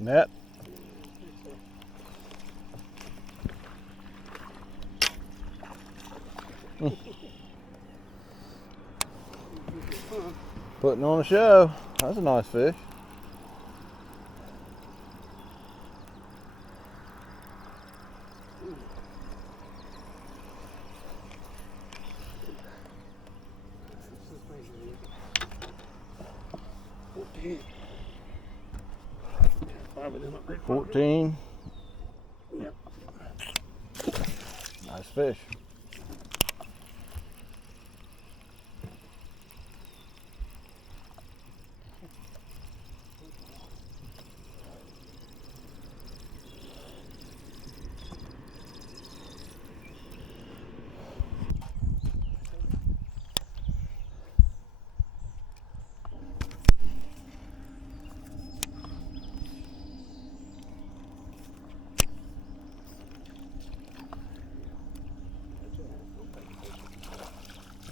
Net? Putting on a show. That's a nice fish. Yep. 14. Yep. Nice fish.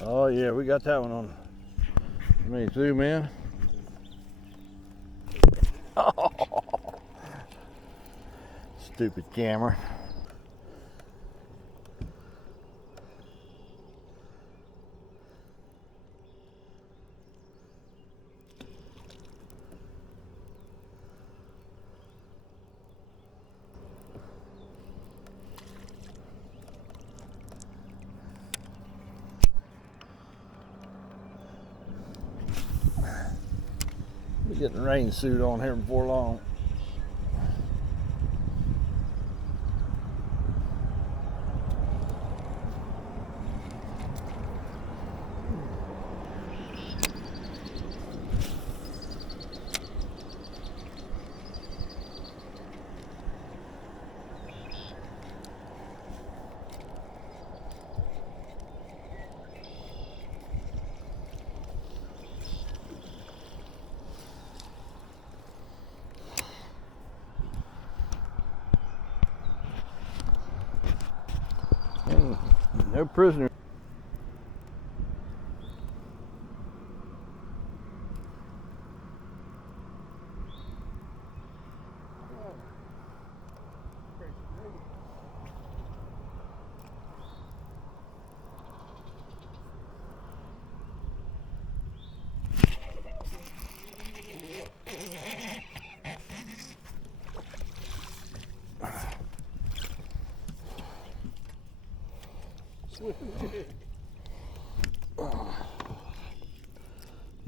Oh yeah, we got that one on. Let me zoom in. Oh, stupid camera. Be getting a rain suit on here before long. No prisoner.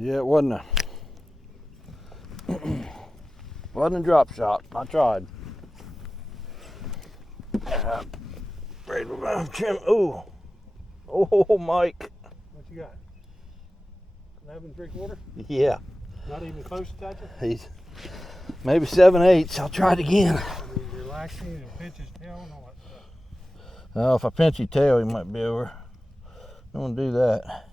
Yeah, it wasn't a drop shot. I tried. Afraid we're gonna have Jim. Oh, Mike. What you got? 11 3/4? Yeah, Not even close to touching? he's maybe 7/8. I'll try it again. I mean, relaxing and pinch his tail and all that stuff. Oh, if I pinch his tail, he might be over. Don't want to do that.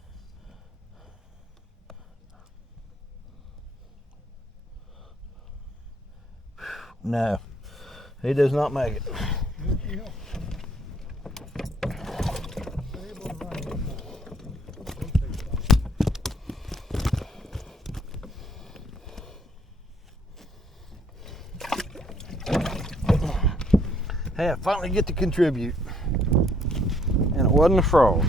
No, he does not make it. Hey, I finally get to contribute. And it wasn't a frog.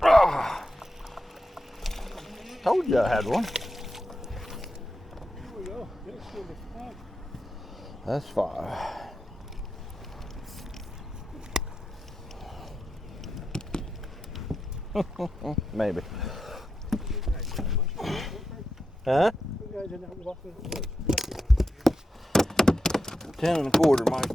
Oh, told you I had one. Here we go. There's still the five. That's 5. Maybe. Huh? You guys in that walking? 10 1/4, Mike.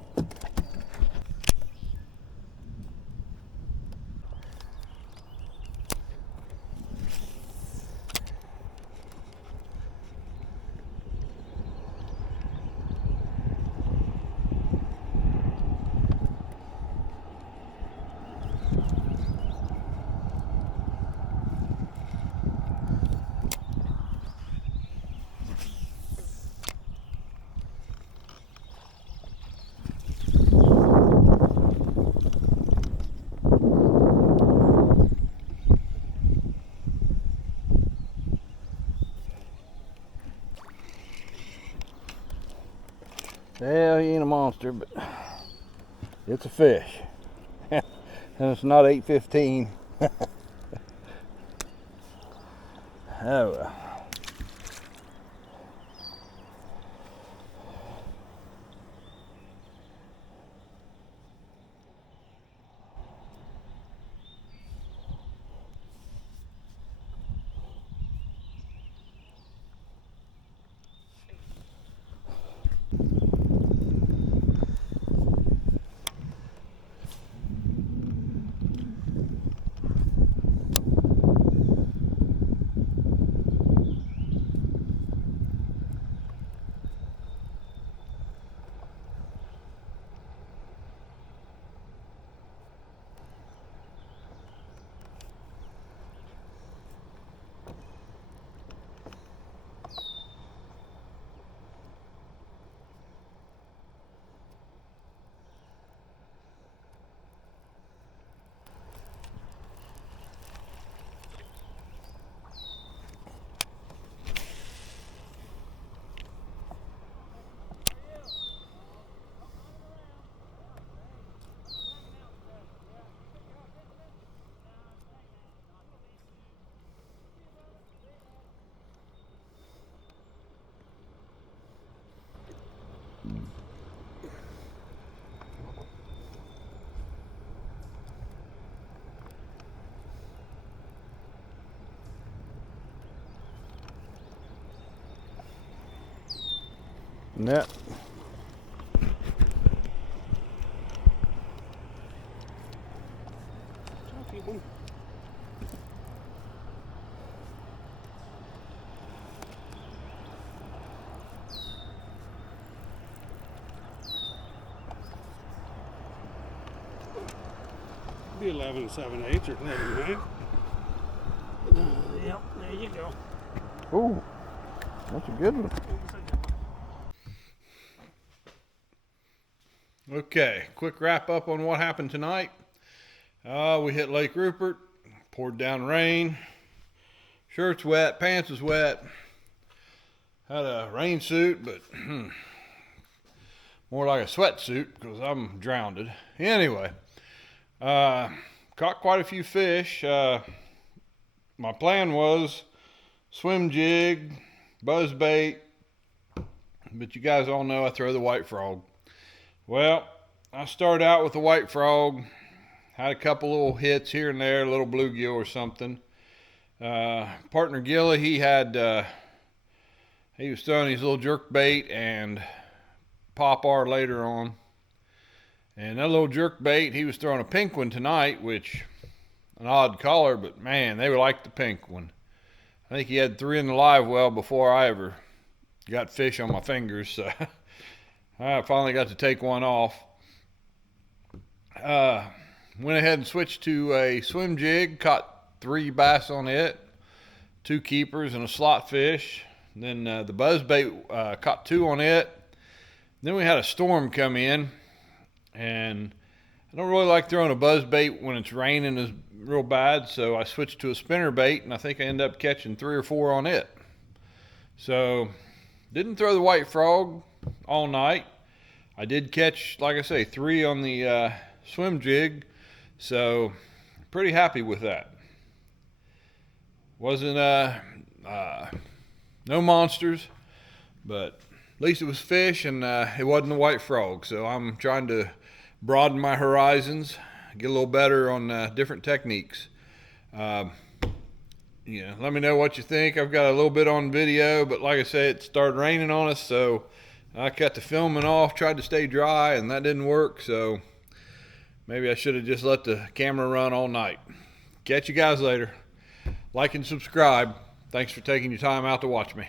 a monster, but it's a fish. And it's not 8:15. Oh well. Net. Be 11 7/8 or 11 9. Yep, there you go. Ooh, that's a good one. Okay, quick wrap up on what happened tonight. We hit Lake Rupert, poured down rain, shirt's wet, pants was wet, had a rain suit, but more like a sweatsuit because I'm drowned. Anyway, caught quite a few fish. My plan was swim jig, buzz bait, but you guys all know I throw the white frog. Well, I started out with the white frog, had a couple little hits here and there, a little bluegill or something. Partner Gilly, he was throwing his little jerk bait and pop-ar later on. And that little jerk bait, he was throwing a pink one tonight, which, an odd color, but man, they were like the pink one. I think he had 3 in the live well before I ever got fish on my fingers, so I finally got to take one off. Went ahead and switched to a swim jig, caught 3 bass on it, 2 keepers and a slot fish. Then the buzz bait, caught 2 on it. Then we had a storm come in, and I don't really like throwing a buzz bait when it's raining is real bad, so I switched to a spinner bait, and I think I ended up catching 3 or 4 on it. So didn't throw the white frog all night. I did catch, like I say, 3 on the swim jig, so pretty happy with that. Wasn't no monsters, but at least it was fish, and it wasn't the white frog. So I'm trying to broaden my horizons, get a little better on different techniques. Let me know what you think. I've got a little bit on video, but like I said, it started raining on us, so I cut the filming off, tried to stay dry, and that didn't work. So maybe I should have just let the camera run all night. Catch you guys later. Like and subscribe. Thanks for taking your time out to watch me.